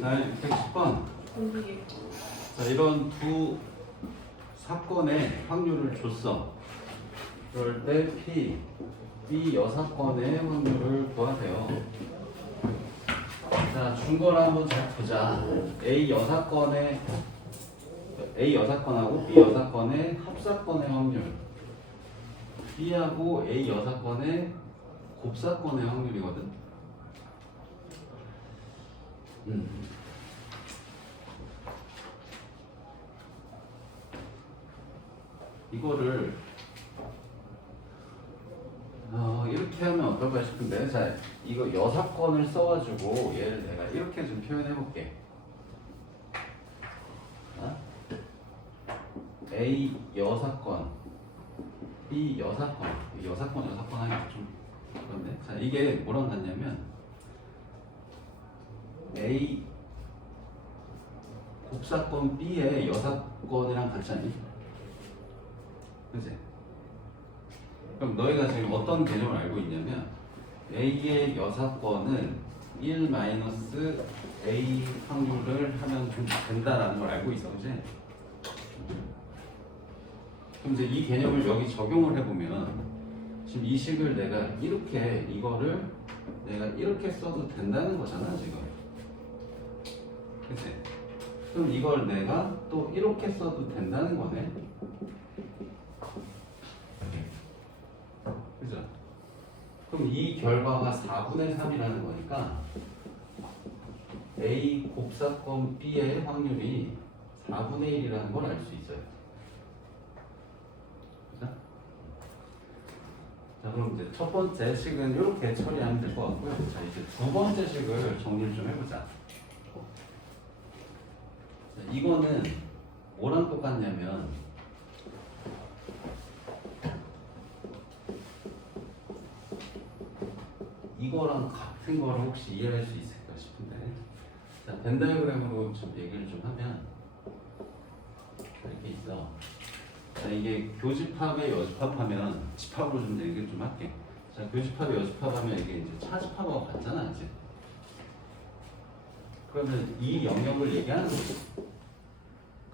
자, 110번. 자, 이런 두 사건의 확률을 줬어. 그럴 때 P, B 여사건의 확률을 구하세요. 자, 준 거를 한번 잘 보자. A 여사건하고 B 여사건의 합사건의 확률. B하고 A 여사건의 곱사건의 확률이거든. 이거를 이렇게 하면 어떨까 싶은데, 자, 이거 여사건을 써가지고 얘를 내가 이렇게 좀 표현해 볼게. A 여사건, B 여사건, 여사건 하기 좀 그런데, 자, 이게 뭐랑 같냐면 A 곱사건 B의 여사건이랑 같지 않니? 그치? 그럼 너희가 지금 어떤 개념을 알고 있냐면 A의 여사건은 1 마이너스 A 확률을 하면 좀 된다라는 걸 알고 있어, 그치? 그럼 이제 이 개념을 여기 적용을 해보면 지금 이 식을 내가 이렇게, 이거를 내가 이렇게 써도 된다는 거잖아, 지금. 그치? 그럼 이걸 내가 또 이렇게 써도 된다는 거네. 그죠? 그럼 이 결과가 4분의 3이라는 거니까 A 곱사건 B의 확률이 4분의 1이라는 걸 알 수 있어요. 그죠? 자, 그럼 이제 첫 번째 식은 이렇게 처리하면 될 것 같고요. 자, 이제 두 번째 식을 정리를 좀 해보자. 자, 이거는 뭐랑 똑같냐면 이거랑 같은 거를 혹시 이해할 수 있을까 싶은데, 자, 벤 다이어그램으로 좀 얘기를 좀 하면 이렇게 있어. 자, 이게 교집합에 여집합하면, 집합으로 좀 얘기를 좀 할게. 자, 교집합에 여집합하면 이게 이제 차집합하고 같잖아, 이제. 그러면 이 영역을 얘기하는 거지.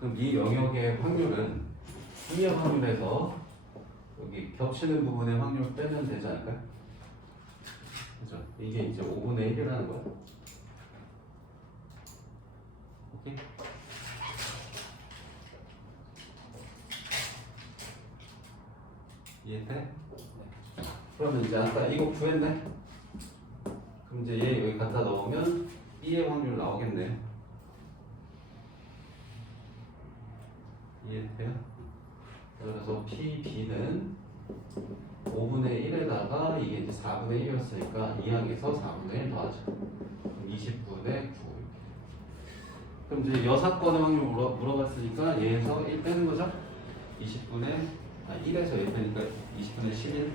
그럼 이 영역의 확률은 B의 확률에서 여기 겹치는 부분의 확률 빼면 되지 않을까요? 그죠? 이게 이제 5분의 1이라는 거야. 오케이? 이해돼? 그러면 이제 아까 이거 구했네? 그럼 이제 얘 여기 갖다 넣으면 B의 확률 나오겠네. 이해돼요? 그래서 PB는 5분의 1에다가 이게 이제 4분의 1이었으니까 2항에서 4분의 1 더하자. 20분의 9. 그럼 이제 여사건의 확률 물어봤으니까 얘에서 1 빼는 거죠? 1에서 1 빼니까 20분의 11.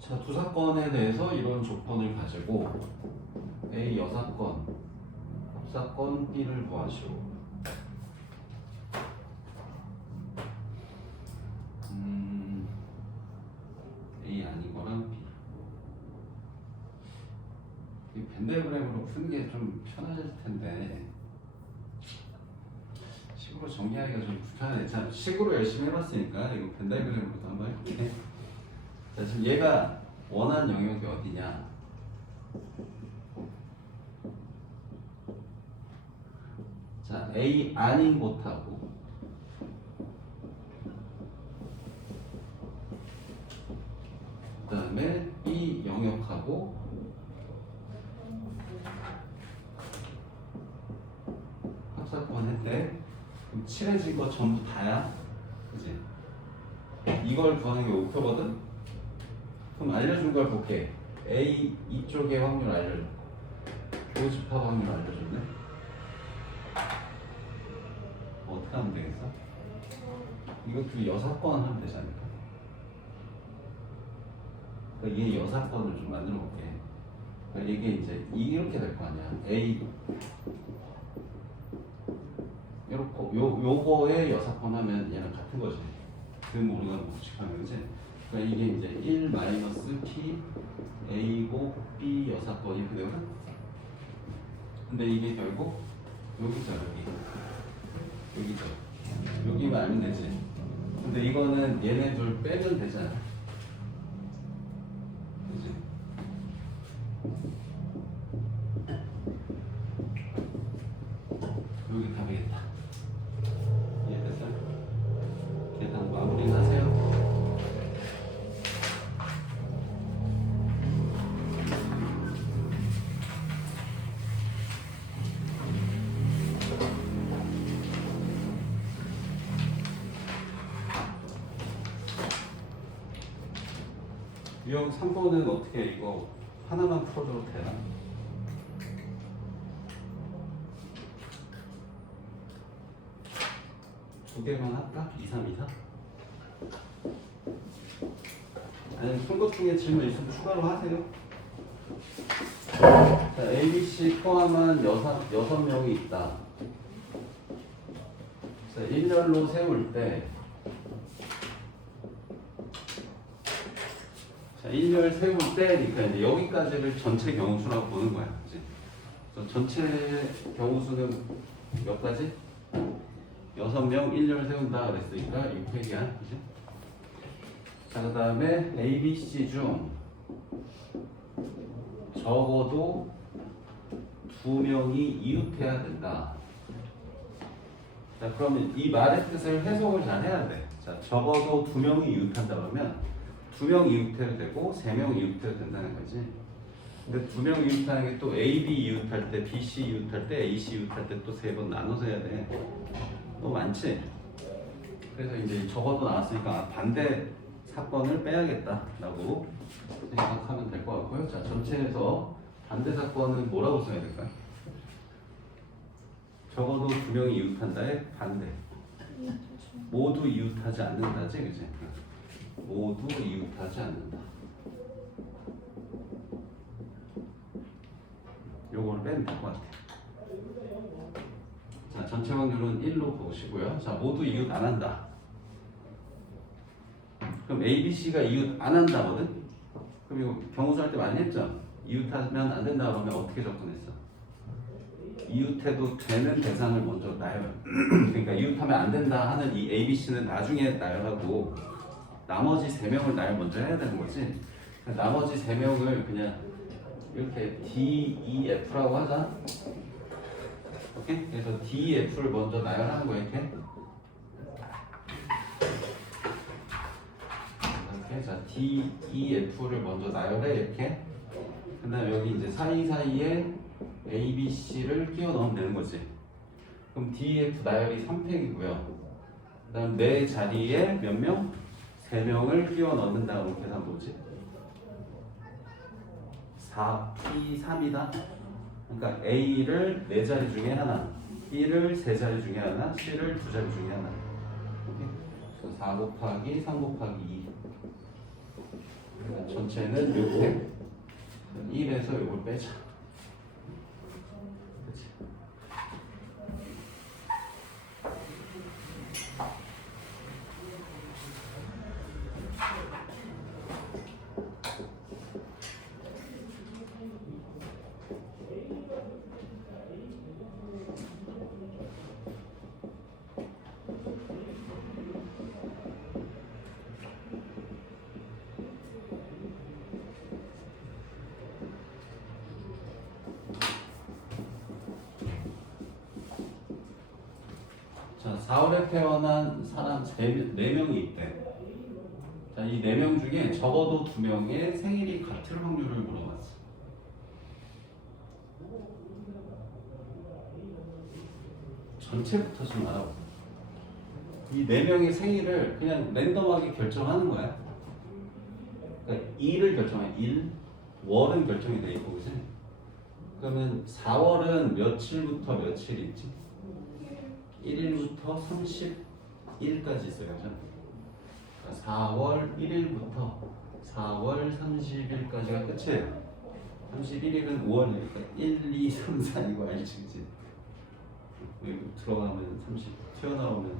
자, 두 사건에 대해서 이런 조건을 가지고 A 여사건, 합사건 B를 구하시오. A 아닌 거랑 B. 이 벤 다이어그램으로 푸는 게 좀 편하실 텐데 식으로 정리하기가 좀 불편해. 자, 식으로 열심히 해봤으니까 이거 벤 다이어그램으로도 한번 해볼게. 자, 지금 얘가 원하는 영역이 어디냐? 자, A 아닌 곳하고 그 다음에 B 영역하고 합사건 했대. 그럼 칠해진 거 전부 다야. 그지? 이걸 구하는 게 목표거든? 그럼 알려준 걸 볼게. A 이쪽의 확률 알려줬고 교집합 확률 알려줬네. 어떻게 하면 되겠어? 이거 그 여사건 하면 되지 않을까? 그러니까 얘 여사건을 좀 만들어 볼게. 그러니까 이게 이제 이렇게 될 거 아니야. A 요렇게 요거의 여사건 하면 얘랑 같은 거지. 그 우리가 복식하는 거지. 그러니까 이게 이제 1 마이너스 P A고 B 여사건 이렇게 되거든. 근데 이게 결국 여기죠, 여기죠. 여기만 알면 되지. 근데 이거는 얘네 둘 빼면 되잖아. 그지? 여기 가야겠다. 이해됐어? 계산 마무리 하세요. 유형 3번은 어떻게 이거 하나만 풀어줘도 되나? 두 개만 할까? 2, 3, 2, 4? 아니면 쓴것 중에 질문 있으면 추가로 하세요. 자, A, B, C 포함한 6명이 있다. 자, 일렬로 세울 때 자, 1열 세울 때니까 이제 여기까지를 전체 경우수라고 보는 거야. 그치? 그래서 전체 경우수는 몇 가지? 6명 1열 세운다 그랬으니까 6획이야. 그치? 자, 그 다음에 A, B, C 중 적어도 2명이 이웃해야 된다. 자, 그러면 이 말의 뜻을 해석을 잘 해야 돼. 자, 적어도 2명이 이웃한다 그러면 2명 이웃해도 되고 3명 이웃해도 된다는 거지. 근데 2명 이웃하는 게 또 A, B 이웃할 때, B, C 이웃할 때, A, C 이웃할 때 또 3번 나눠서 해야 돼. 너무 많지? 그래서 이제 적어도 나왔으니까 반대 사건을 빼야겠다라고 생각하면 될 것 같고요. 자, 전체에서 반대 사건은 뭐라고 써야 될까요? 적어도 2명이 이웃한다의 반대. 모두 이웃하지 않는다지, 그지? 모두 이웃하지 않는다. 요거를 빼면 될 것 같아. 자, 전체 확률은 1로 보시고요. 자, 모두 이웃 안 한다. 그럼 A, B, C가 이웃 안 한다거든? 그럼 이거 경우수 할 때 많이 했죠? 이웃하면 안 된다 그러면 어떻게 접근했어? 이웃해도 되는 대상을 먼저 나열. 그러니까 이웃하면 안 된다 하는 이 A, B, C는 나중에 나열하고 나머지 3명을 나열 먼저 해야 되는 거지. 나머지 3명을 그냥 이렇게 D, E, F라고 하자. 오케이? 그래서 D, E, F를 먼저 나열하는 거야, 이렇게. 이렇게. 자, D, E, F를 먼저 나열해, 이렇게. 그 다음에 여기 이제 사이사이에 A, B, C를 끼워 넣으면 되는 거지. 그럼 D, E, F 나열이 3팩이고요. 그 다음 내 자리에 몇 명? 3명을 끼워 넣는다. 그럼 계산 뭐지? 4P3이다. 그러니까 A를 4자리 중에 하나, B를 3자리 중에 하나, C를 2자리 중에 하나. 오케이? 그래서 4 곱하기 3 곱하기 2. 그러니까 전체는 6팩. 1에서 이걸 빼자. 그치? 자, 4월에 태어난 사람 4명이 있대. 자, 이 4명 중에 적어도 2명의 생일이 같을 확률을 물어봤어. 전체부터 좀 알아보자. 이 4명의 생일을 그냥 랜덤하게 결정하는 거야. 그러니까 일을 결정해. 월은 결정이 돼 있고, 그지? 그러면 4월은 며칠부터 며칠 있지? 1일부터 30일까지 있어요. 그죠? 그러니까 4월 1일부터 4월 30일까지가 끝이에요. 31일은 5월이니까 1, 2, 3, 4 이거 알지, 그치? 여기 들어가면 30, 튀어나오면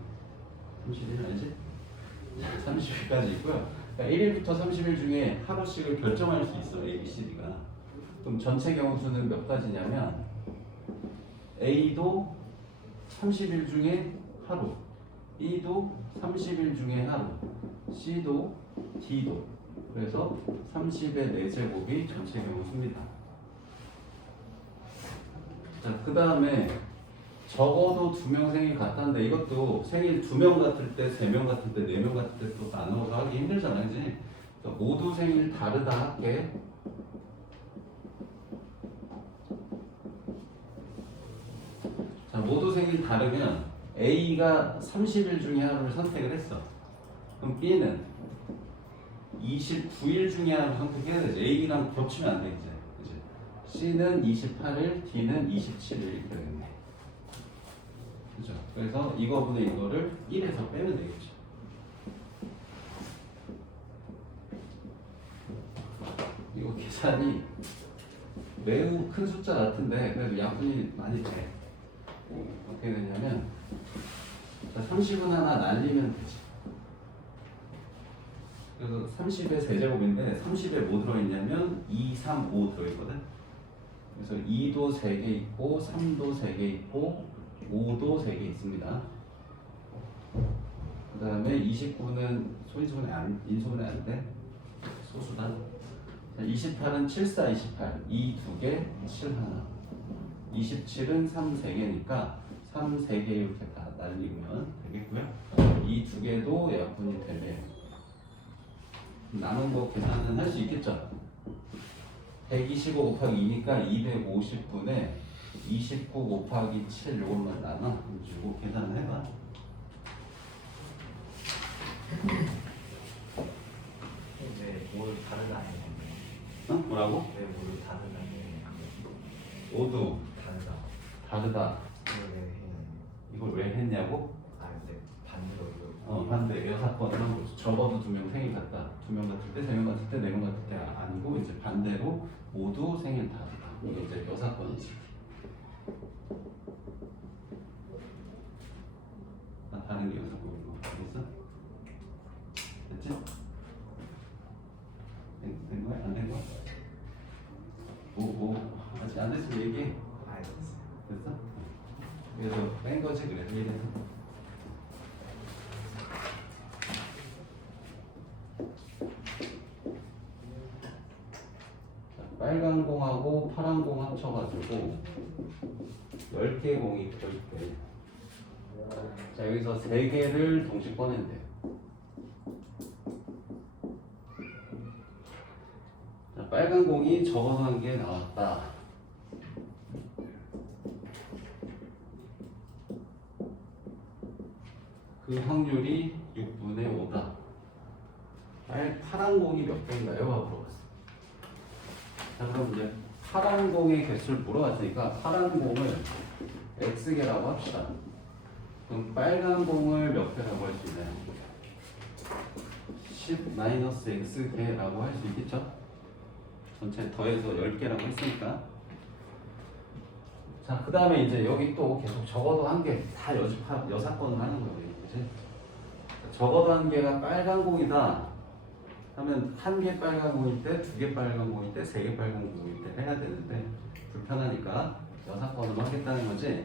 31일 알지? 30일까지 있고요. 그러니까 1일부터 30일 중에 하루씩을 결정할 수 있어, A, B, C, D가. 그럼 전체 경우수는 몇 가지냐면 A도 30일 중에 하루, B도 30일 중에 하루, C도 D도. 그래서 30의 4제곱이 전체 경우수입니다. 자, 그 다음에 적어도 2명 생일 같다는데 이것도 생일 2명 같을 때, 3명 같을 때, 4명 같을 때 또 나눠서 하기 힘들잖아, 그지? 그러니까 모두 생일 다르다 할게. 자, 모두 생일 다르면 A가 30일 중에 하루를 선택을 했어. 그럼 B는 29일 중에 하루 선택해야 되지. A랑 겹치면 안 돼, 이제. 그치? C는 28일, D는 27일 이렇게 되겠네. 그죠? 그래서 이거분의 이거를 1에서 빼면 되겠죠. 이거 계산이 매우 큰 숫자 같은데 그래도 약분이 많이 돼. 어떻게 되냐면 30은 하나 날리면 되지. 그래서 30의 세제곱인데 30에 뭐 들어있냐면 2, 3, 5 들어있거든. 그래서 2도 3개 있고 3도 3개 있고 5도 3개 있습니다. 그 다음에 29는 인수분해 안 돼. 소수다. 28은 7, 4, 28 2, 2개, 7 하나. 27은 3, 3개니까 3, 3개 이렇게 다 날리면 되겠고요. 이 2개도 약분이 되네요. 남은 거 계산은 할 수 있겠죠? 125 곱하기 2니까 250분에 29 곱하기 7 요것만 나눠. 이거 계산을 해봐. 뭘 다르다는 어? 뭐라고? 왜 뭘 다르다는 모두 다르다. 다르다. 이걸 이걸 왜 했냐면 왜 했냐고? 근데 반대로 이거 반대. 여사건은 적어도 2명 생일 같다. 2명 같을 때, 3명 같을 때, 4명 같을 때 아니고 이제 반대로 모두 생일 다르다. 이게 이제 여사건이지. 다른 게 여사건이고. 알겠어? 됐지? 된 거야? 안 된 거야? 아직 안 됐으면 얘기해. 알겠어요. 됐어? 그래서 뺀 거지, 그래서 얘기해서. 빨간 공하고 파란 공 합쳐가지고 10개 공이 들어있대. 자, 여기서 3개를 동시에 꺼낸대. 자, 빨간 공이 적어서 한 개 나왔다. 그 확률이 6분의 5다. 파란 공이 몇 개인가요? 하고 물어봤어. 자, 그럼 이제 파란 공의 개수를 물어봤으니까 파란 공을 X개라고 합시다. 그럼 빨간 공을 몇 개라고 할 수 있나요? 10-X개라고 할 수 있겠죠? 전체 더해서 10개라고 했으니까. 자, 그 다음에 이제 여기 또 계속 적어도 한 개 다 여사건을 하는 거예요. 그치? 적어도 한 개가 빨간 공이다 하면 1개 빨간 공일 때, 2개 빨간 공일 때, 3개 빨간 공일 때 해야 되는데 불편하니까 여사건으로 하겠다는 거지.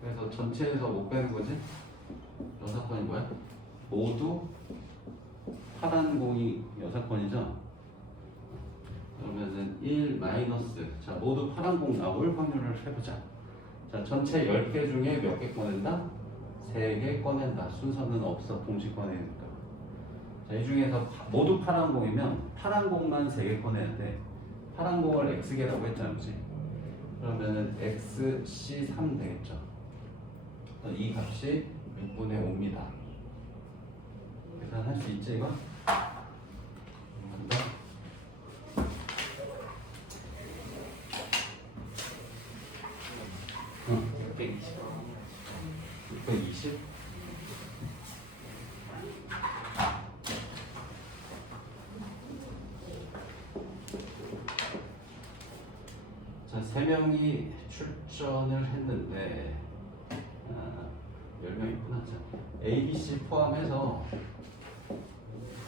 그래서 전체에서 못 빼는 거지. 여사건이 뭐야? 모두 파란 공이 여사건이죠. 그러면은 1 마이너스, 자, 모두 파란 공 나올 확률을 해보자. 자, 전체 10개 중에 몇 개 꺼낸다? 3개 꺼낸다. 순서는 없어. 동시 꺼내니까. 자, 이 중에서 모두 파란 공이면 파란 공만 3개 꺼내야 돼. 파란 공을 X개라고 했잖아, 그치? 그러면은 XC3 되겠죠. 이 값이 6분의 5입니다. 계산할 수 있지, 이거? 간다. 620. 620? 3명이 출전을 했는데 10명 있구나. 자, A, B, C 포함해서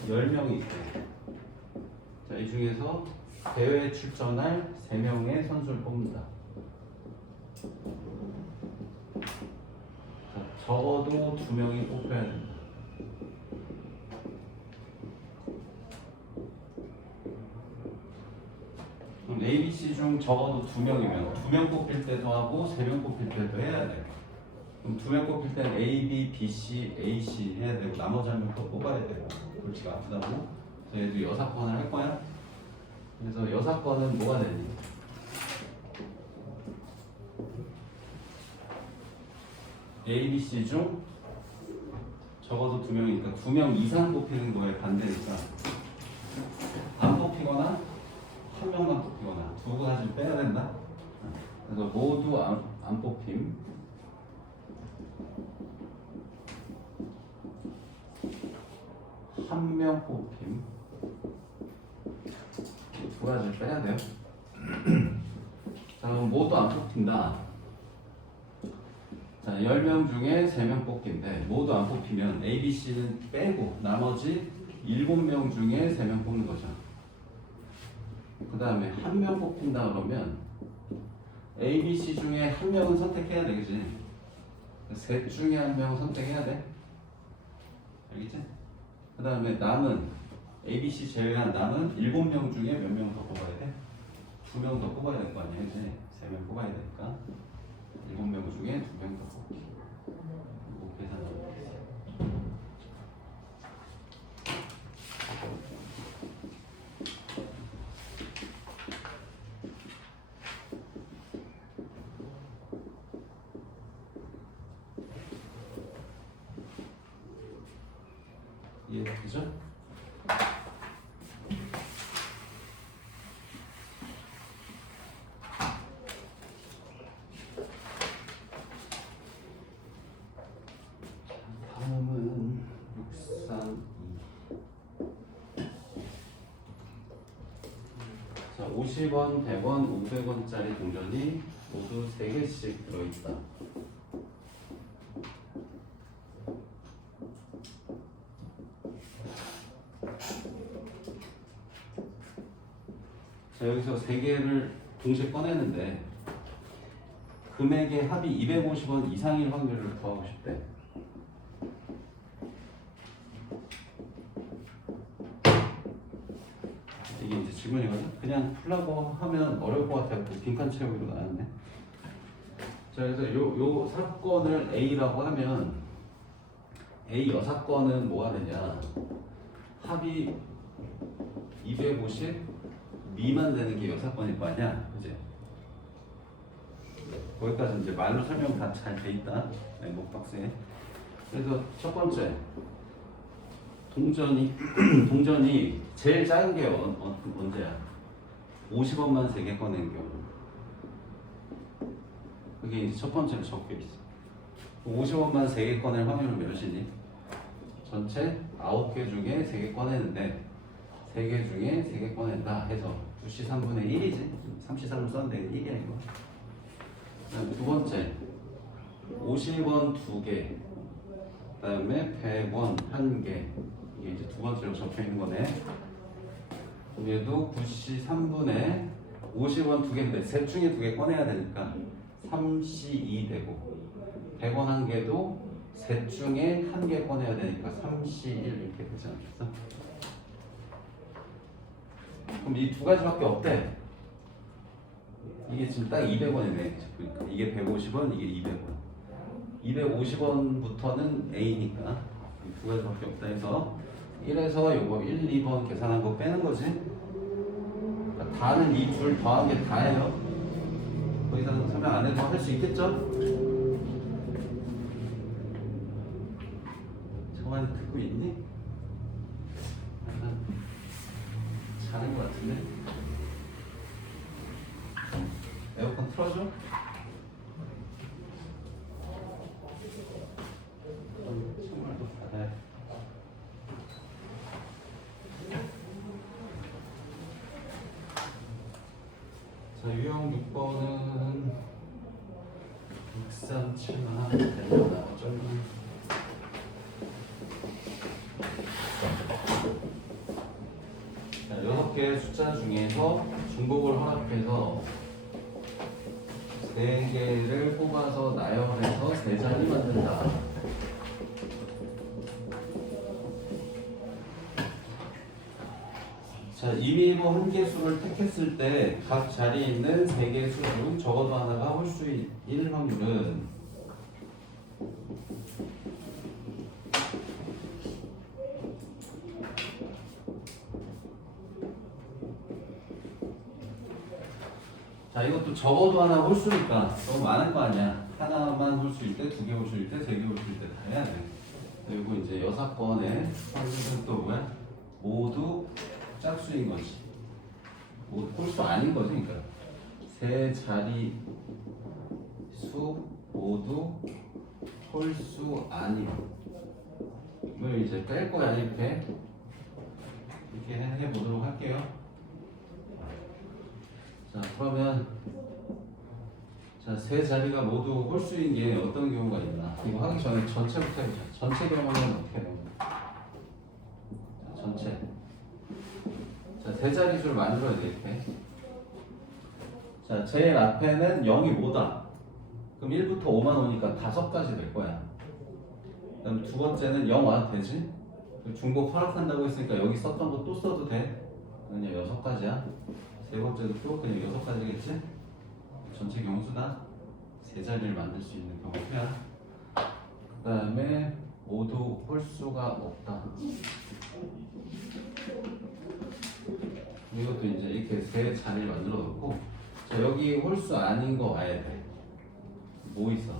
10명이 있대. 자, 이 중에서 대회에 출전할 3명의 선수를 뽑는다. 자, 적어도 2명이 뽑혀야 된다. 그럼 A, B, C 중 적어도 2명이면 2명 뽑힐 때도 하고 3명 뽑힐 때도 해야 돼. 그럼 2명 뽑힐 때는 A, B, B, C, A, C 해야 되고 나머지 한 명 또 뽑아야 되고. 골치가 아프다고. 그래서 얘도 여사건을 할 거야. 그래서 여사건은 뭐가 되니? A, B, C 중 적어도 2명이니까 2명 이상 뽑히는 거에 반대니까 안 뽑히거나 한 명만 뽑히거나 두 가지를 빼야 된다. 그래서 모두 안 뽑힘. 한 명 뽑힘. 두 가지를 빼야 돼요. 자, 그럼 모두 안 뽑힌다. 자, 10명 중에 3명 뽑기인데 모두 안 뽑히면 A, B, C는 빼고 나머지 7명 중에 3명 뽑는 거죠. 그 다음에 한 명 뽑힌다 그러면 A, B, C 중에 한 명은 선택해야 되겠지. 셋 중에 한 명은 선택해야 돼. 알겠지? 그 다음에 남은 A, B, C 제외한 남은 7명 중에 몇 명 더 뽑아야 돼? 2명 더 뽑아야 될 거 아니야, 이제 3명 뽑아야 되니까 7명 중에 2명 더 뽑기. 이거 계산하면 되겠어. 이해되죠? 다음은 632. 자, 50원, 100원, 500원짜리 동전이 모두 3개씩 들어있다. 자, 여기서 3개를 동시에 꺼내는데 금액의 합이 250원 이상일 확률을 구하고 싶대. 이게 이제 질문이거든. 그냥 풀라고 하면 어려울 것 같아서 빈칸 채우기로 나왔네. 자, 그래서 요 사건을 A라고 하면 A 여사건은 뭐가 되냐? 합이 250 미만 되는 게 여사건일 거 아니야, 그지? 거기까지 이제 말로 설명 다 잘 돼 있다. 멘붕박스에. 그래서 첫 번째 동전이 제일 작은 게 언제야? 50원만 3개 꺼낸 경우. 그게 이제 첫 번째로 적혀 있어. 50원만 3개 꺼낼 확률은 몇이니? 전체 9개 중에 3개 꺼내는데 3개 중에 3개 꺼낸다 해서 2시 3분의 1이지. 3시 3분 썼는데 1이야 이거. 두 번째 50원 2개, 그 다음에 100원 1개. 이게 이제 두 번째로 적혀 있는 거네. 얘도 9시 3분에 50원 2개인데 셋 중에 2개 꺼내야 되니까 3시 2 되고, 100원 1개도 셋 중에 1개 꺼내야 되니까 3시 1 이렇게 되지 않겠어? 그럼 이 두 가지밖에 없대. 이게 지금 딱 200원이네. 그러니까 이게 150원, 이게 200원. 250원부터는 A니까 이 두 가지밖에 없다 해서 1에서 요거 1, 2번 계산한 거 빼는 거지. 그러니까 다는 이 둘 더한 게 다예요. 더 이상 설명 안 해도 할 수 있겠죠? 정환이 듣고 있니? 자는 것 같은데? 에어컨 틀어줘? 정말도 받아야 돼. 자, 자, 유형 6번은 637만 되려나 어쩌면 자, 6개의 숫자 중에서 중복을 허락해서 3개를 뽑아서 나열해서 3자리 만든다. 자, 이미 뭐 한 개수를 택했을 때 각 자리에 있는 3개의 수 중 적어도 하나가 홀수일 확률은 자, 이것도 적어도 하나 홀수니까 너무 많을 거 아니야. 하나만 홀수일 때, 2개 홀수일 때, 3개 홀수일 때 다 해야 돼. 그리고 이제 6건의 확률은 또 뭐야? 모두 짝수인 거지. 뭐 홀수 아닌 거지, 그러니까. 세 자리 수 모두 홀수 아님을 이제 뺄 거야, 이렇게 해보도록 할게요. 자, 그러면 자, 세 자리가 모두 홀수인 게 어떤 경우가 있나? 이거 하기 전에 전체부터 해보자. 전체 경우는 어떻게 되는 거야? 자, 전체. 자, 세 자리수를 만들어야 돼, 이렇게. 자, 제일 앞에는 0이 뭐다? 그럼 1부터 5만 오니까 5까지 될 거야. 그럼 두 번째는 0 와도 되지? 중복 허락한다고 했으니까 여기 썼던 거 또 써도 돼? 그냥 6가지야. 세 번째도 또 그냥 6가지겠지? 전체 경수다. 세 자리를 만들 수 있는 경우야. 그 다음에 모두 홀수가 없다. 이것도 이제 이렇게 세 자리를 만들어 놓고, 자, 여기 홀수 아닌 거 봐야 돼. 뭐 있어?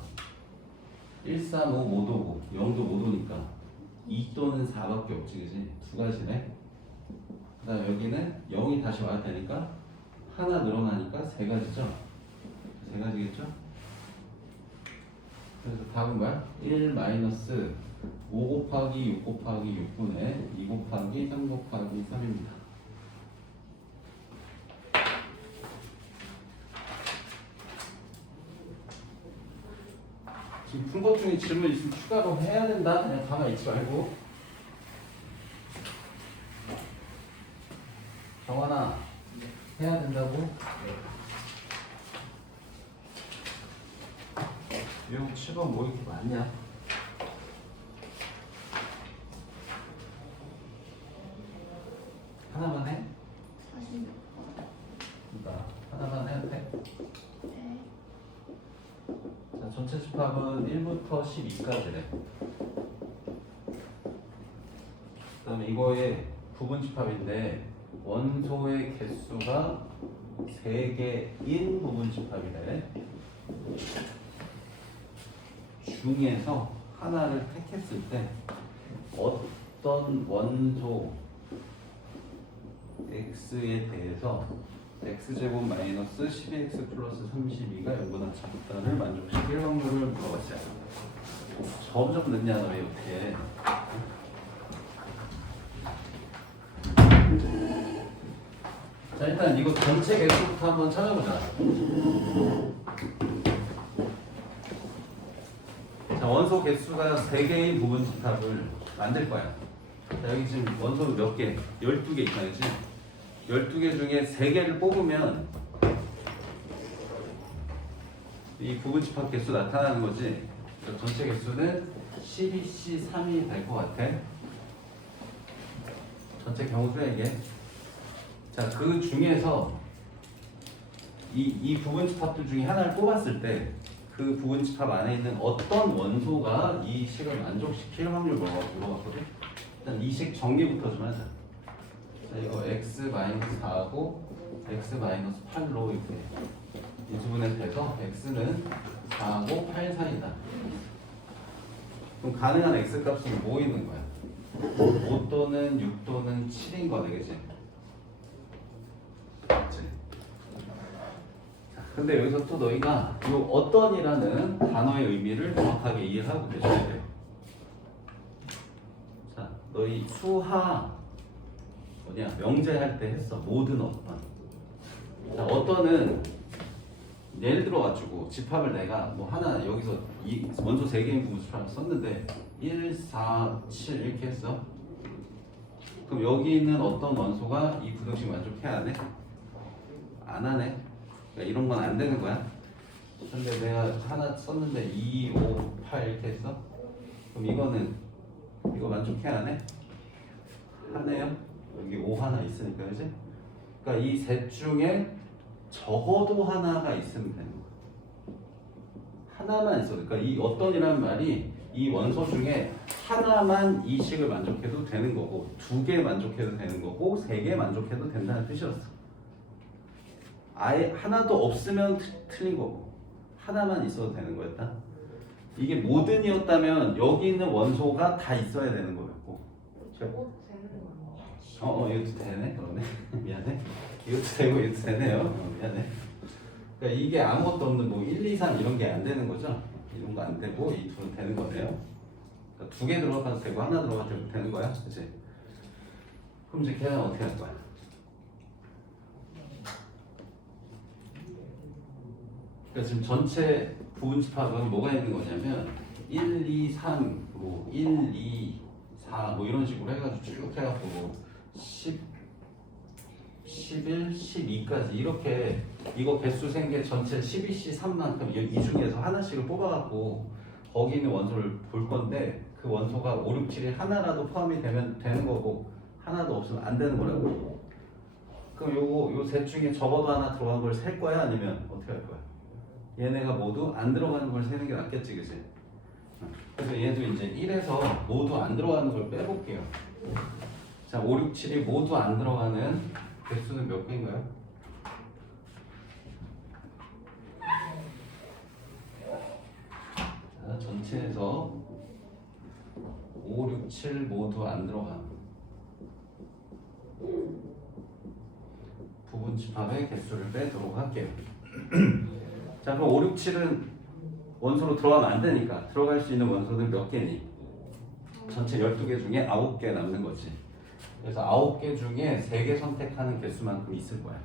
1, 3, 5 못 오고 0도 못 오니까 2 또는 4밖에 없지, 그지? 두 가지네. 그 다음 여기는 0이 다시 와야 되니까 하나 늘어나니까 세 가지죠? 세 가지겠죠? 그래서 답은 뭐야? 1 마이너스 5 곱하기 6 곱하기 6분의 2 곱하기 3 곱하기 3입니다. 지금 푼 것 중에 질문 있으면 추가로 해야 된다. 그냥 가만히 있지 말고. 정환아, 해야 된다고? 유형 7번 뭐 이렇게 많냐? 하나만 해? 46번. 그러니까 하나만 해도 돼? 네. 자, 전체 집합은 1부터 12까지래. 그 다음에 이거의 부분 집합인데 원소의 개수가 3개인 부분 집합이래. 중에서 하나를 택했을 때 어떤 원소 x에 대해서 x제곱 마이너스 12x 플러스 32가 0보다 작다를 만족시킬 확률을 물어봤자. 점점 늦냐 너 이렇게. 자, 일단 이거 전체 개수부터 한번 찾아보자. 자, 원소 개수가 3개인 부분 집합을 만들 거야. 자, 여기 지금 원소 몇 개? 12개 있다, 그치? 12개 중에 3개를 뽑으면 이 부분 집합 개수 나타나는 거지. 전체 개수는 12C3이 될 것 같아. 전체 경우수야 이게. 자, 그 중에서 이 부분 집합들 중에 하나를 뽑았을 때 그 부분 집합 안에 있는 어떤 원소가 이 식을 만족시킬 확률 물어봤거든. 일단 이 식 정리부터 좀 하자. 자, 이거 x-4하고 x-8로 이렇게 인수분해서 해서 x는 4하고 8 사이다. 그럼 가능한 x 값은 뭐 있는 거야? 5 또는 6 또는 7인 거네, 그치? 그치? 자, 근데 여기서 또 너희가 이 어떤이라는 단어의 의미를 정확하게 이해하고 계셔야 돼요. 자, 너희 수하 뭐냐 명제할 때 했어. 모든 어떤. 자, 어떤은 예를 들어가지고 집합을 내가 뭐 하나 여기서 이 원소 3개인 부분 집합을 썼는데 1, 4, 7 이렇게 했어. 그럼 여기 있는 어떤 원소가 이 부등식 만족해야 하네? 안 하네. 그러니까 이런 건 안 되는 거야. 근데 내가 하나 썼는데 2, 5, 8 이렇게 했어. 그럼 이거는 이거 만족해야 하네? 하네요. 여기 5 하나 있으니까 그지? 그러니까 이 셋 중에 적어도 하나가 있으면 되는 거야. 하나만 있어. 그러니까 이 어떤이라는 말이 이 원소 중에 하나만 이 식을 만족해도 되는 거고 2개 만족해도 되는 거고 3개 만족해도 된다는 뜻이었어. 아예 하나도 없으면 틀린 거고 하나만 있어도 되는 거였다. 이게 모든이었다면 여기 있는 원소가 다 있어야 되는 거였고. 이것도 되네. 그러네. 미안해. 이것도 되고 이것도 되네요. 미안해. 그러니까 이게 아무것도 없는 뭐 1, 2, 3 이런 게 안 되는 거죠. 이런 거 안 되고 이 둘은 되는 거네요. 그러니까 2개 들어가도 되고 하나 들어가도 되는 거야. 그치? 그럼 이제 계산 어떻게 할 거야? 그러니까 지금 전체 부분 집합은 뭐가 있는 거냐면 1, 2, 3, 뭐 1, 2, 4 뭐 이런 식으로 해가지고 쭉 해갖고 10, 11, 12까지 이렇게 이거 개수 생계 전체 12C 3만큼 이 중에서 하나씩을 뽑아갖고 거기 있는 원소를 볼 건데 그 원소가 5, 6, 7이 하나라도 포함이 되면 되는 거고 하나도 없으면 안 되는 거라고. 그럼 요 셋 중에 적어도 하나 들어간 걸 셀 거야? 아니면 어떻게 할 거야? 얘네가 모두 안 들어가는 걸 세는 게 낫겠지, 그치? 그래서 얘도 이제 1에서 모두 안 들어가는 걸 빼볼게요. 자, 5, 6, 7이 모두 안 들어가는 개수는 몇 개인가요? 자, 전체에서 5, 6, 7 모두 안 들어가는 부분 집합의 개수를 빼도록 할게요. 자, 그럼 5, 6, 7은 원소로 들어가면 안 되니까 들어갈 수 있는 원소는 몇 개니? 전체 12개 중에 9개 남는 거지. 그래서 9개 중에 3개 선택하는 개수만큼 있을 거야.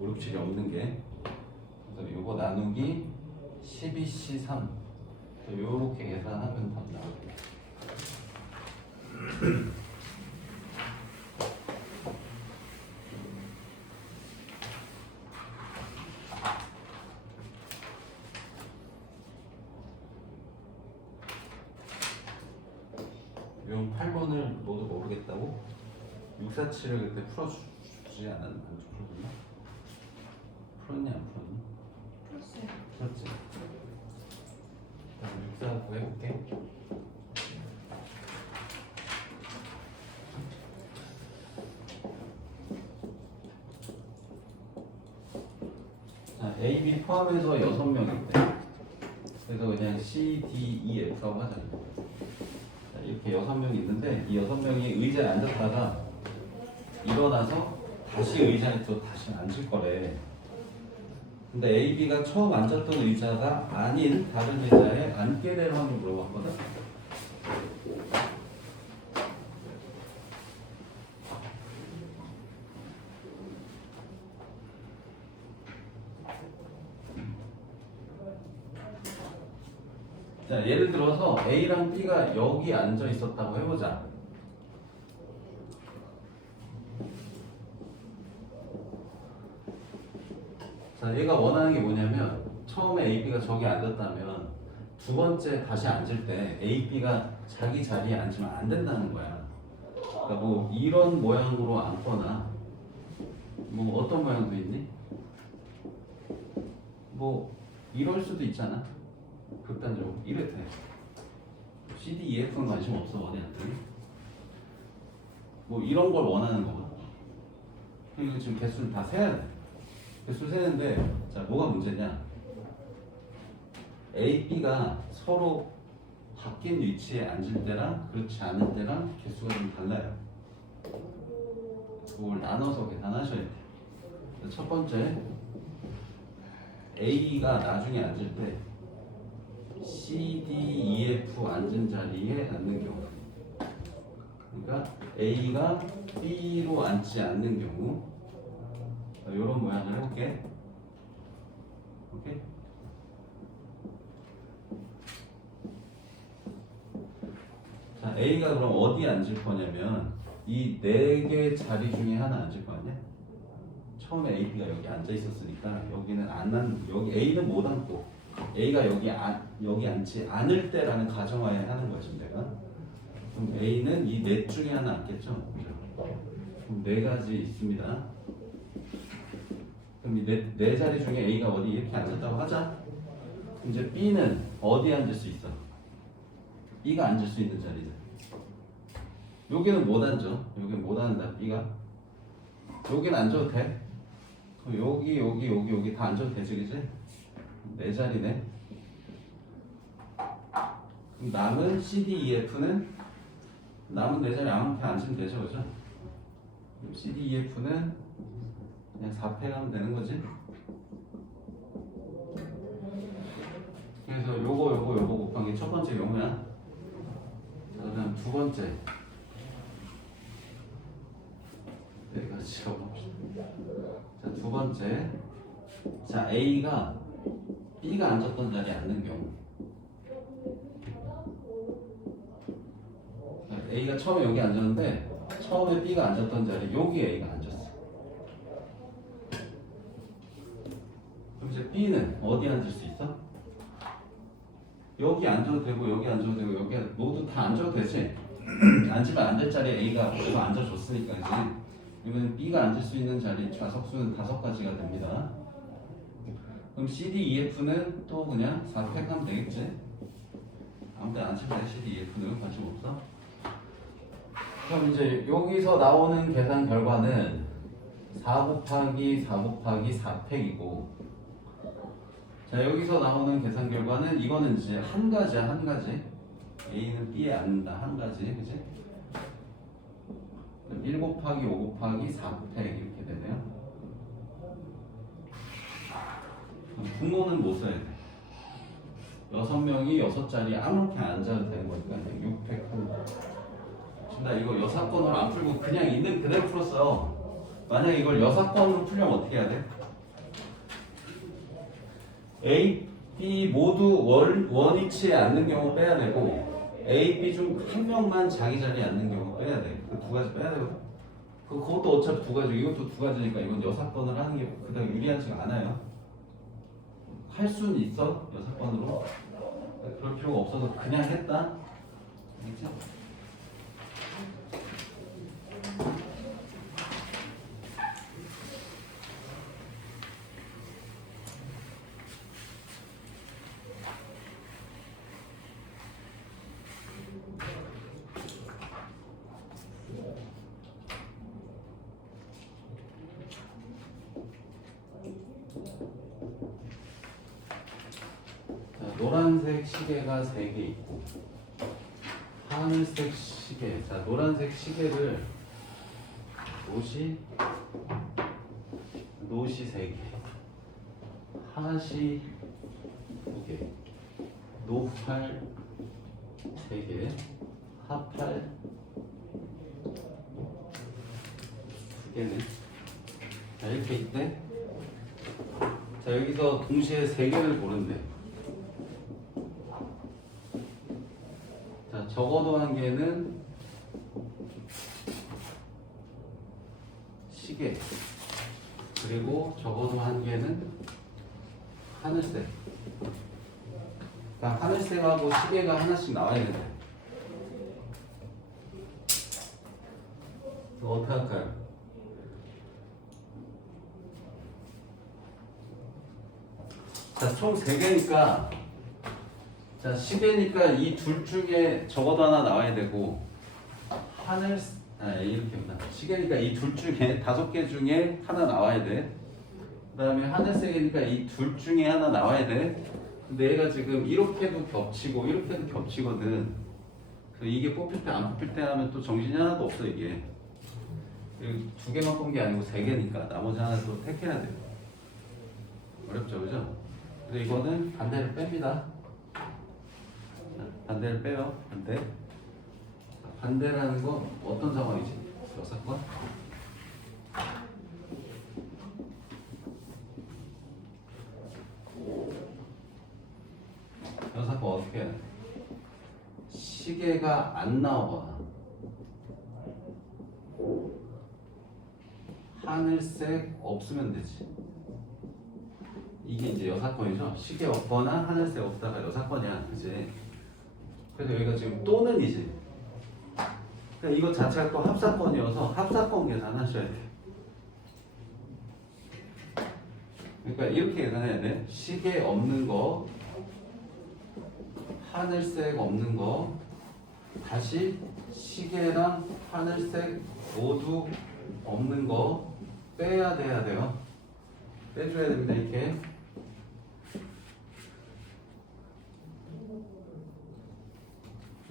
5, 6, 7이 없는 게. 그래서 요거 나누기 12C3. 요렇게 계산하면 답 나오고. 요 8번을 모두 모르겠다고? 647을 그때 풀어주지 않았나? 안 풀었나? 풀었니 안 풀었니? 풀었어요. 풀었지? 그럼 649 해볼게. 자, A, B 포함해서 6명인데 그래서 그냥 C, D, E, F라고 하자. 이렇게 6명이 있는데 이 6명이 의자에 앉았다가 일어나서 다시 의자에 또 다시 앉을 거래. 근데 A, B가 처음 앉았던 의자가 아닌 다른 의자에 앉게 될 확률 물어봤거든. 자, 예를 들어서 A랑 B가 여기 앉아 있었다고 해보자. 자, 얘가 원하는 게 뭐냐면 처음에 A, B가 저기 앉았다면 두 번째 다시 앉을 때 A, B가 자기 자리에 앉으면 안 된다는 거야. 그러니까 뭐 이런 모양으로 앉거나 뭐 어떤 모양도 있니? 뭐 이럴 수도 있잖아. 극단적으로 이래 돼. C, D, E, F는 관심 없어 원해한테. 뭐 이런 걸 원하는 거거든. 그리고 지금 개수를 다 세야 돼. 개수를 세는데 자 뭐가 문제냐? A, B가 서로 바뀐 위치에 앉을 때랑 그렇지 않을 때랑 개수가 좀 달라요. 그걸 나눠서 계산하셔야 돼요. 첫 번째 A가 나중에 앉을 때 C, D, E, F 앉은 자리에 앉는 경우, 그러니까 A가 B로 앉지 않는 경우 이런 모양을 해볼게. 오케이? 자, A가 그럼 어디 앉을 거냐면 이 네 개 자리 중에 하나 앉을 거 아니야? 처음에 A, B가 여기 앉아 있었으니까 여기는 여기 A는 못 앉고 A가 여기 앉지 않을 때라는 가정하에 하는 거야 지금 내가. 그럼 A는 이 넷 중에 하나 앉겠죠? 그럼 네 가지 있습니다. 그럼 이 네 자리 중에 A가 어디 이렇게 앉았다고 하자. 그럼 이제 B는 어디 앉을 수 있어? B가 앉을 수 있는 자리죠. 여기는 못 앉아. 여기는 못 앉는다. B가. 여기는 앉아도 돼. 그럼 여기 다 앉아도 되지, 그지? 네 자리네. 그럼 남은 C, D, E, F는 남은 네 자리 아무렇게 앉으면 되죠, 그죠? 그럼 C, D, E, F는 그냥 4패 가면 되는 거지. 그래서 요거 곱한 게 첫 번째 요거야. 그다음 두 번째. 내가 지워봅시다. 자, 두 번째. 자, A가 B가 앉았던 자리에 앉는 경우. A가 처음에 여기 앉았는데 처음에 B가 앉았던 자리 여기 A가 앉았어. 그럼 이제 B는 어디 앉을 수 있어? 여기 앉아도 되고 여기 앉아도 되고 여기 모두 다 앉아도 되지. 앉으면 안 될 자리에 A가 계속 앉아줬으니까 이제 이거는 B가 앉을 수 있는 자리 좌석수는 5가지가 됩니다. 그럼 C, D, E, F는 또 그냥 4팩 하면 되겠지. 아무 데나 앉히면 돼. C, D, E, F는 관심 없어. 그럼 이제 여기서 나오는 계산 결과는 4 곱하기 4 곱하기 4팩이고, 자 여기서 나오는 계산 결과는 이거는 이제 한 가지야, 한 가지. A는 B에 앉는다, 한 가지, 그지? 1 곱하기 5 곱하기 4팩 이렇게 되네요. 분모는 못 써야 돼. 6명이 6자리에 아무렇게 앉아도 되는 거니까 6팩 하는 거. 지금 나 이거 여사건으로 안 풀고 그냥 있는 그대로 풀었어. 만약 이걸 여사건으로 풀려면 어떻게 해야 돼? A, B 모두 원위치에 앉는 경우 빼야 되고 A, B 중 한 명만 자기 자리에 앉는 경우 빼야 돼. 그 두 가지 빼야 되거든. 그것도 어차피 두 가지, 이것도 두 가지니까 이건 여사건을 하는 게 그다음 유리하지가 않아요. 할 수는 있어, 여사건으로. 그럴 필요가 없어서 그냥 했다. 알겠지? 노란색 시계가 3개 있고 하늘색 시계. 자, 노란색 시계를 노시 3개, 하시 2개, 노팔 3개, 하팔 2개네. 자, 이렇게 있대. 자, 여기서 동시에 3개를 고른대. 자, 적어도 한 개는 시계, 그리고 적어도 한 개는 하늘색. 그러니까 하늘색하고 시계가 하나씩 나와야 된다. 이거 어떻게 할까요? 자, 총 3개니까, 자, 시계니까 이 둘 중에 적어도 하나 나와야 되고, 이렇게 보자. 시계니까 이 둘 중에 5개 중에 하나 나와야 돼. 그 다음에 하늘색이니까 이 둘 중에 하나 나와야 돼. 근데 얘가 지금 이렇게도 겹치고 이렇게도 겹치거든. 그래서 이게 뽑힐 때 안 뽑힐 때 하면 또 정신이 하나도 없어 이게. 그리고 2개만 뽑은 게 아니고 3개니까 나머지 하나 또 택해야 돼요. 어렵죠, 그죠? 그래서 이거는 반대를 뺍니다. 반대를 빼요. 반대. 반대라는 건 어떤 상황이지? 여사건? 시계가 안 나오거나 하늘색 없으면 되지. 이게 이제 여사건이죠. 시계 없거나 하늘색 없다가 여사건이야, 그지? 그래서 여기가 지금 또는이지. 그러니까 이거 자체가 또 합사건이어서 합사건 계산하셔야 돼. 그러니까 이렇게 계산해야 돼. 시계 없는 거, 하늘색 없는 거, 다시 시계랑 하늘색 모두 없는 거 빼야 돼요. 빼줘야 됩니다. 이렇게.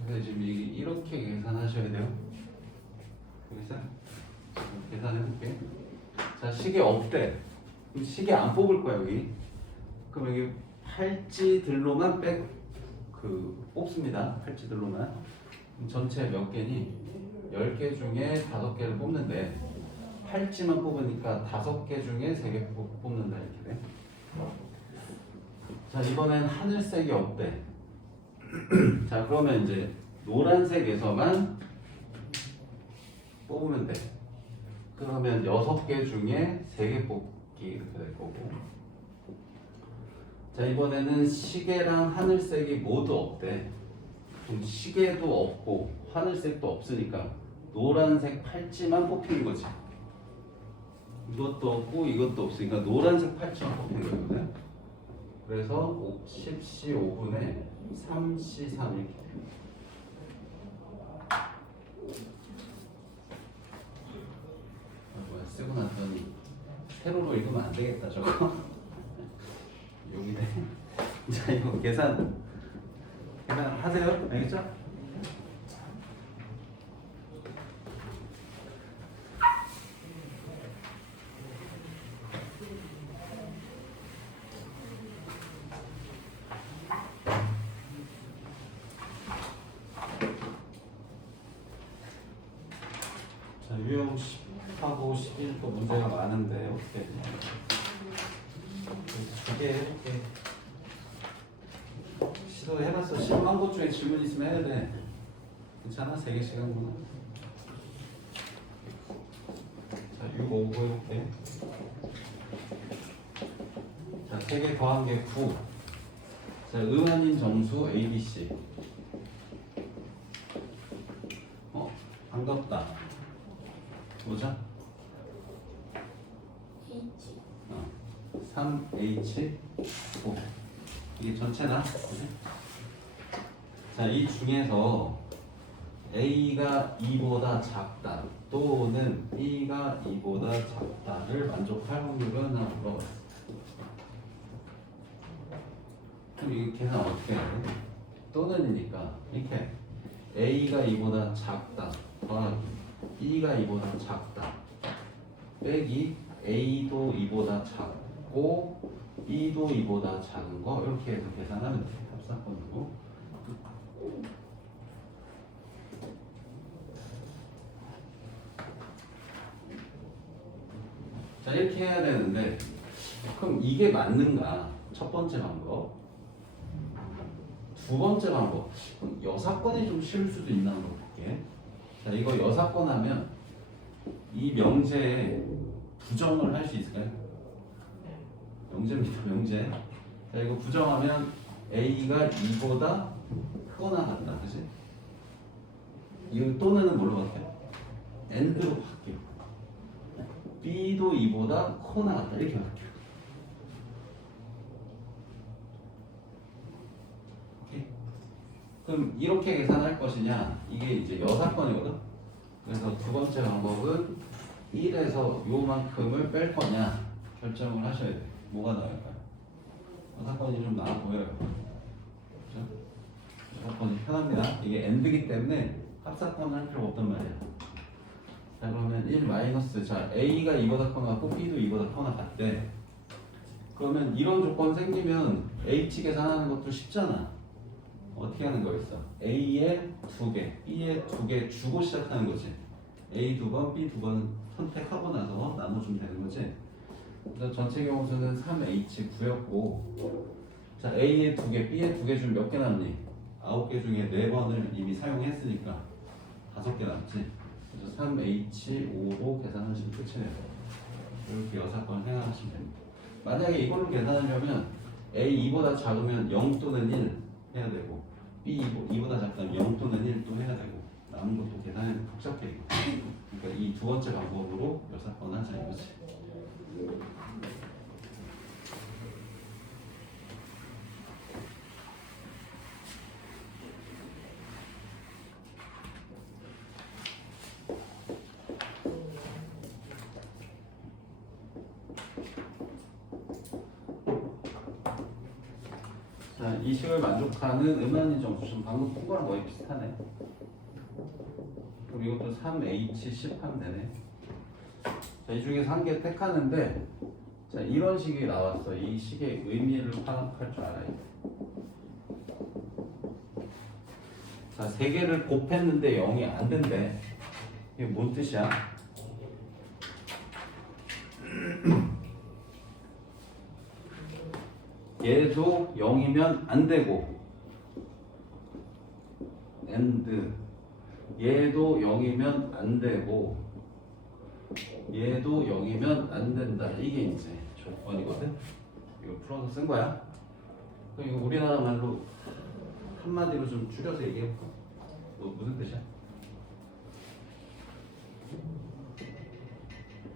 그래서 지금 이렇게 계산하셔야 돼요. 그래서 계산해 볼게. 자, 시계 없대. 그럼 시계 안 뽑을 거야 여기. 그럼 여기 팔찌들로만 뽑습니다. 팔찌들로만. 그럼 전체 몇 개니? 10개 중에 5개를 뽑는데 팔찌만 뽑으니까 5개 중에 3개 뽑는다 이렇게 돼. 자, 이번엔 하늘색이 없대. 자, 그러면 이제 노란색에서만 뽑으면 돼. 그러면 6개 중에 3개 뽑기 이렇게 될 거고. 자, 이번에는 시계랑 하늘색이 모두 없대. 그럼 시계도 없고 하늘색도 없으니까 노란색 팔찌만 뽑히는 거지. 이것도 없고 이것도 없으니까 노란색 팔찌만 뽑히는 거거든. 그래서 10시 5분에 3시 3 이렇게 돼요. 뭐야, 쓰고 났더니 세로로 읽으면 안 되겠다 저거. 여기네. 자, 이거 계산하세요. 알겠죠? 자, 유형 10하고 11도 문제가 많은데 어떻게 되냐? 두개 해볼게. 시도해봤어. 10만 것 중에 질문 있으면 해야 돼. 괜찮아? 3개씩 하는구나. 자, 6, 5, 9 해볼게. 자, 3개 더한 게 9. 자, 음아닌 정수 ABC. 반갑다. 보자. H 3H5. 이게 전체나? 그치? 자, 이 중에서 A가 2보다 작다 또는 B가 2보다 작다를 만족할 확률은 하나 물어봤어. 그럼 이거 계산 어떻게 해야 돼? 또는이니까 이렇게 A가 2보다 작다 더하기 B가 2보다 작다 빼기 A도 2보다 작고 B도 2보다 작은 거 이렇게 해서 계산하면 돼. 합사건으로. 자, 이렇게 해야 되는데 그럼 이게 맞는가? 첫 번째 방법. 두 번째 방법. 그럼 여사건이 좀 쉬울 수도 있나 한번 볼게. 자, 이거 여사건 하면 이 명제에 부정을 할 수 있을까요? 명제입니다, 명제. 자, 이거 부정하면 A가 2보다 크거나 같다, 그치? 이거 또는 뭘로 바뀌어? AND로 바뀌어. B도 2보다 크거나 같다, 이렇게 바뀌어. 오케이? 그럼 이렇게 계산할 것이냐? 이게 이제 여사건이거든? 그래서 두 번째 방법은 1에서 요만큼을 뺄 거냐 결정을 하셔야 돼. 뭐가 나을까요? 여사건이 좀 나아 보여요. 그렇죠? 여사건이 편합니다. 이게 AND이기 때문에 합사건을 할 필요가 없단 말이야. 자, 그러면 1 마이너스, 자, A가 2보다 커나 같고 B도 2보다 커나 같대. 그러면 이런 조건 생기면 H 계산하는 것도 쉽잖아. 어떻게 하는 거였어? A에 2개, B에 2개 주고 시작하는 거지. A 2번, B 2번 선택하고 나서 나눠주면 되는 거지. 그래서 전체 경우수는 3H9였고, 자, A에 2개, B에 2개 주면 몇 개 남니? 9개 중에 4번을 이미 사용했으니까 5개 남지. 그래서 3H5로 계산하시면 끝이네요. 이렇게 6번 생각하시면 됩니다. 만약에 이걸로 계산하려면 A2보다 작으면 0 또는 1 해야 되고 B 2보다 작다면 0 또는 1 또 해야 되고 남은 것도 계산해도 복잡해. 그러니까 이 두 번째 방법으로 6번 하자 이거지. 자, 이 식을 만족하는 음란인 정수 방금 푼 거랑 거의 비슷하네. 그럼 이것도 3H10 하면 되네. 자, 이 중에서 한 개 택하는데 자, 이런 식이 나왔어. 이 식의 의미를 파악할 줄 알아야 돼. 자, 세 개를 곱했는데 0이 안 된대. 이게 뭔 뜻이야? 얘도 0이면 안 되고 and 얘도 0이면 안 되고 얘도 0이면 안 된다. 이게 이제 조건이거든. 이거 풀어서 쓴 거야. 그럼 이거 우리나라 말로 한마디로 좀 줄여서 얘기해볼까? 뭐 무슨 뜻이야?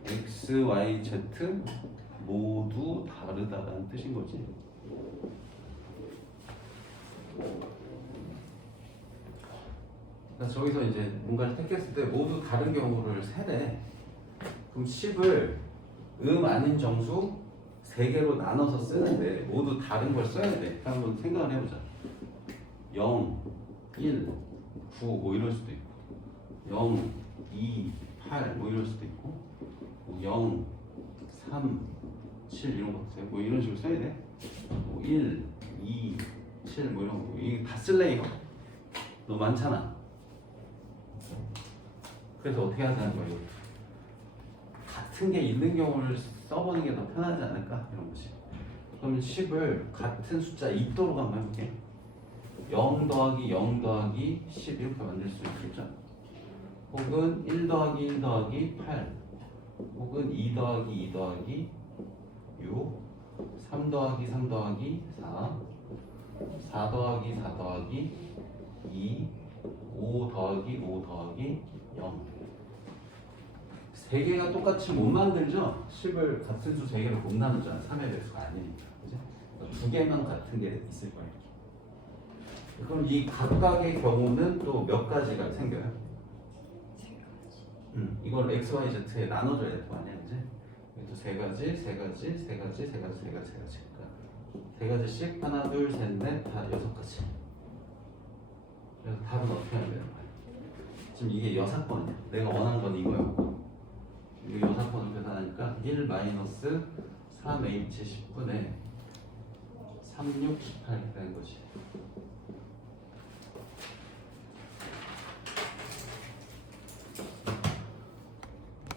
X, Y, Z 모두 다르다라는 뜻인 거지. 그러니까 저기서 이제 뭔가를 택했을 때 모두 다른 경우를 세래. 그럼 10을 아닌 정수 3개로 나눠서 쓰는데 모두 다른 걸 써야 돼. 한번 생각을 해보자. 0, 1, 9 뭐 이럴 수도 있고 0, 2, 8 뭐 이럴 수도 있고 0, 3, 7 이런 거 뭐 이런 식으로 써야 돼. 뭐 1, 2, 7 뭐 이런 거 이게 다 쓸래 이거? 너무 많잖아. 그래서 어떻게 하자는 거예요? 같은 게 있는 경우를 써보는 게 더 편하지 않을까? 이런 거지. 그러면 10을 같은 숫자 있도록 한번 해볼게. 0 더하기 0 더하기 10 이렇게 만들 수 있겠죠? 혹은 1 더하기 1 더하기 8 혹은 2 더하기 2 더하기 6 3 더하기 3 더하기 4 4 더하기 4 더하기 2 5 더하기 5 더하기 0 3개가 똑같이 못 만들죠? 10을 같은 수 3개로 못 나누잖아. 3의 배수가 아니니까. 그죠? 2개만 같은 게 있을 거예요. 그럼 이 각각의 경우는 또 몇 가지가 생겨요? 이걸 x, y, z에 나눠줘야 될 거 아니야, 이제? 이것도 세 가지. 그러니까 세 가지씩 하나, 둘, 셋, 넷, 다 6가지. 그래서 답은 어떻게 하면 되는 거야? 지금 이게 6번이야. 내가 원하는 건 이거였고. 이거 6번을 계산하니까 1 마이너스 3h 10분의 3, 6, 18 이렇게 되는 거지.